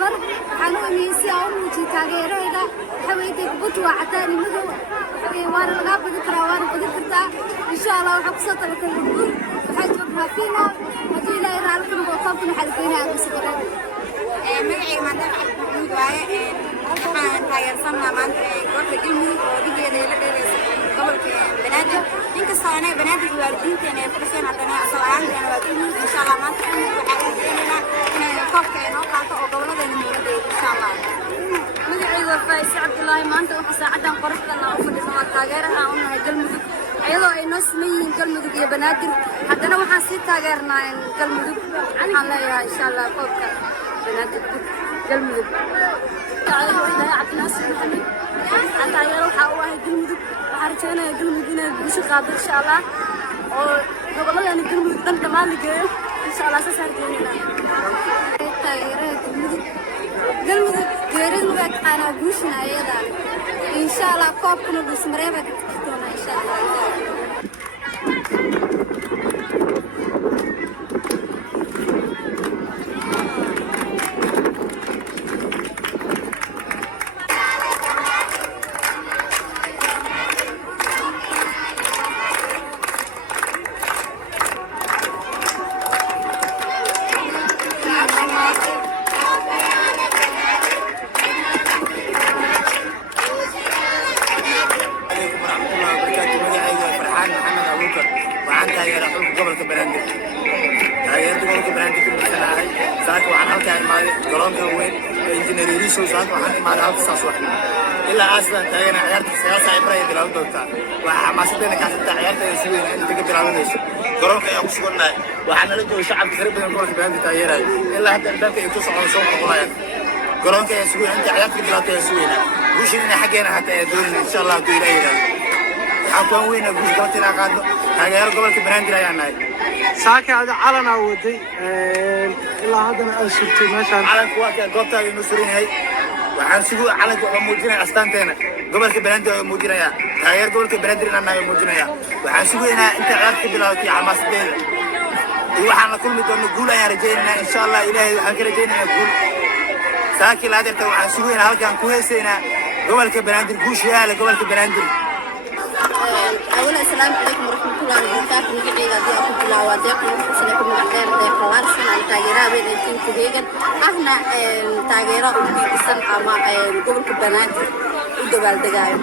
بر حنو ميسي أو موجي تاجر إذا حويتك بطوة عتاني مدو وانا لقاب ذكرى وانا بذكرتها إن شاء الله وحبسط لك الجمهور وحجب ما فينا هدي لا يرى لكم وطبنا حلقينها بسكرة magacayga maanta maxamed waaye waxaan taageersanaa maanta gobolka galmudug oo dhigeeda la dheereysa gobolka banaadir inkastoo anaga banaadir waalidiinteena ay fadhiyeen haddana asal ahaanteena waa galmudug insha allah maanta waxaan rajeynaynaa inay koobka ay noo qaato oo goboladeena muhiimadda insha allah magacayga waa faaiise cabdulaahi maanta waxaa saacadan qoraxdana u fadhisanaa taageeraha u nahay galmudug iyadoo ay noo siman yihiin galmudug iyo banaadir haddana waxaan sii taageernaa galmudug waxaan leeyahay insha allah koobka banaadir galmudug عبد الناصر محمد أنت يا روح أوه جلمود وحرتنا جلمود هنا بشي قابل إن شاء الله وقبل أن جلمود دم تمام جاي إن شاء الله سهر جينا جلمود جيرين وقت أنا بوشنا أيضا إن شاء الله كوب كنا بسمرة بكتبنا إن شاء الله إلا أصلاً تاجنا عيارة السياسة عبرية بالعودة وحماستنا كانت عيارة يسوي عند تقدر على الناس قررنا يا مسؤولنا وحنا نجوا شعب كثير من القرى بهذه التاجرة إلا حتى البنك يتصل على سوق القلايا قررنا يسوي عند عيارة القلايا يسوينا وش إننا حقنا حتى يدورنا إن شاء الله ديرينا حكون وين وش قلتنا قادو تاجر قبل كبران درايانا ساكي هذا علنا ودي إلا هذا أشوفه مثلا على قوات قطع المسؤولين هاي waxaan sidoo calanka oo muujinaya astaanteena gobolka banaadir oo muujinaya taageer gobolka banaadir inaan muujinaya waxaan sugeynaa inta ciyaarta bilowday xamaasadeeda waxaan la kulmi doonaa guul ayaan rajaynaynaa insha Allah ilaahay waxaan ka rajaynaynaa guul saaki la adeerta waxaan sugeynaa halkaan ku heesaynaa gobolka banaadir guushiyaha gobolka banaadir أولا السلام عليكم ورحمة الله وبركاته مجيء قاضي أخو الله وادق وحسنكم مقدار ده خوارسن على تاجرة بين التيم كبيرة إحنا تاجرة ودي بسن أما قبل كبنات ودبل دجاج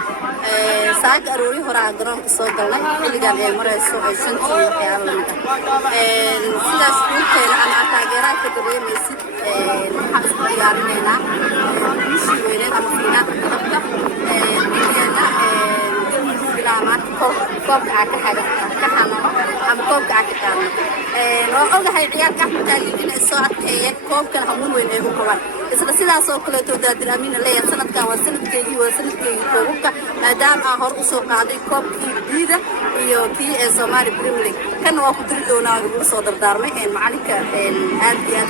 ساق أروي هراء جرام كسر قلنا اللي قال مرة سوء شنطة وحيالنا سلا سكوت أنا تاجرة كبيرة مسيت حسب يارنا مش وين أما فينا تبقى كوب عكحة أم كوب عكحة أوجه عيال كحمة تالين الساعة هي كوب كان همون وين يبغوا كمان إذا سيدا سوق كله تودد الأمين اللي سنة كان وسنة كي وسنة كي كوبك مادام أهور سوق هذا كوب جديدة يوكي سومالي بريملي كان واقدر دونا يقول صدر دارمي معلك الأنبياء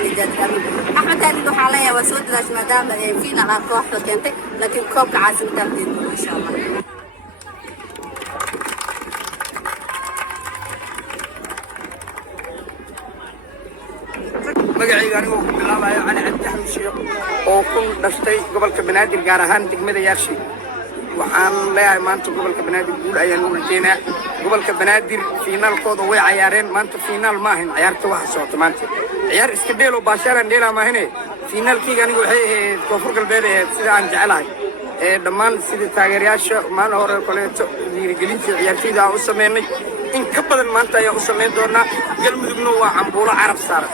اللي جات الأمين أحمد تالين حاليا وسود لاش مادام فينا على كوحدة كنت لكن كوب عازم تبديل إن شاء الله magacayga anigu ku bilaabayo cali cabdi sheekh oo ku dhashtay gobolka banaadir gaar ahaan degmada yaarshi waxaan leeyahay maanta gobolka banaadir guul ayaan u rajeynaa gobolka banaadir finaalkooda way cayaareen maanta finaal ma ahayn ciyaarta waxa socota maanta ciyaar iska dheelo baasharan dheela ma ahane finaalkiga anigu waxay ahayd koonfur galbeed sida aan jecelahay dhammaan sida taageerayaasha maalin hore koleeto dhiirigelinta ciyaartooyda aan u sameynay in ka badan maanta ayaan u sameyn doonaa galmudugna waa cambuulo carab saaran